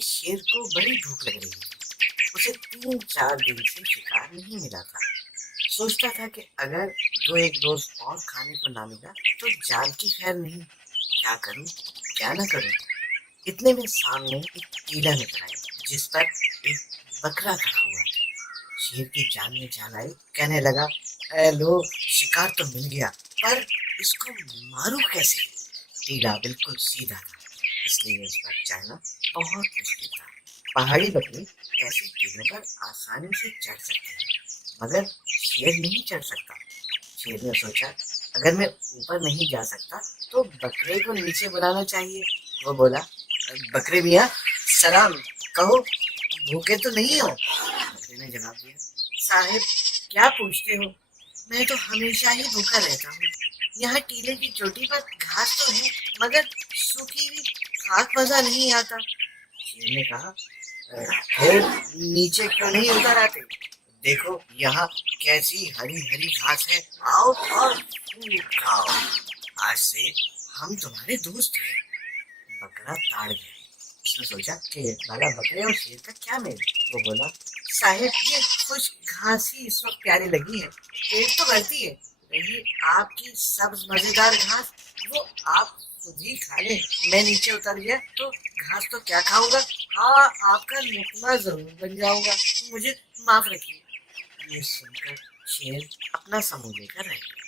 एक शेर को बड़ी भूख लग रही थी। उसे 3-4 दिन से शिकार नहीं मिला था। सोचता था कि अगर दो एक रोज और खाने को ना मिला तो जान की खैर नहीं। क्या करूं, क्या ना करूं। इतने में सामने एक टीला नजर आया जिस पर एक बकरा खड़ा हुआ था। शेर की जान में जान आई, कहने लगा, "ए लो, शिकार तो मिल गया, पर इसको मारूं कैसे?" टीला बिल्कुल सीधा था, इसलिए उस पर चढ़ना बहुत मुश्किल था। पहाड़ी बकरी ऐसे टीलों पर आसानी से चढ़ सकते हैं, मगर शेर नहीं चढ़ सकता। शेर ने सोचा, अगर मैं ऊपर नहीं जा सकता तो बकरे को नीचे बुलाना चाहिए। वो बोला, "बकरे मियाँ, सलाम, कहो, भूखे तो नहीं हो?" बकरे ने जवाब दिया, "साहिब, क्या पूछते हो? मैं तो हमेशा ही भूखा रहता हूँ। यहाँ टीले की चोटी पर घास तो है, मगर सूखी हुई खाक मजा नहीं आता।" शेर ने कहा, फिर नीचे क्यों नहीं उतर आते? देखो यहाँ कैसी हरी हरी घास है, आओ और खूब खाओ। आज से हम तुम्हारे दोस्त हैं। बकरा ताड़ गया। उसने सोचा कि भला बकरे और शेर का क्या मेल। वो बोला, साहिब, ये खुश्क घास ही इस वक्त प्यारी लगी है, पेट तो भरती है। रही आपकी सब्ज मजेदार घास, वो आप खुद ही खा ले। मैं नीचे उतर गया तो घास तो क्या खाऊंगा, हाँ, आपका लुकमा जरूर बन जाऊंगा। मुझे माफ रखिए। ये सुनकर शेर अपना समूह लेकर रह गया।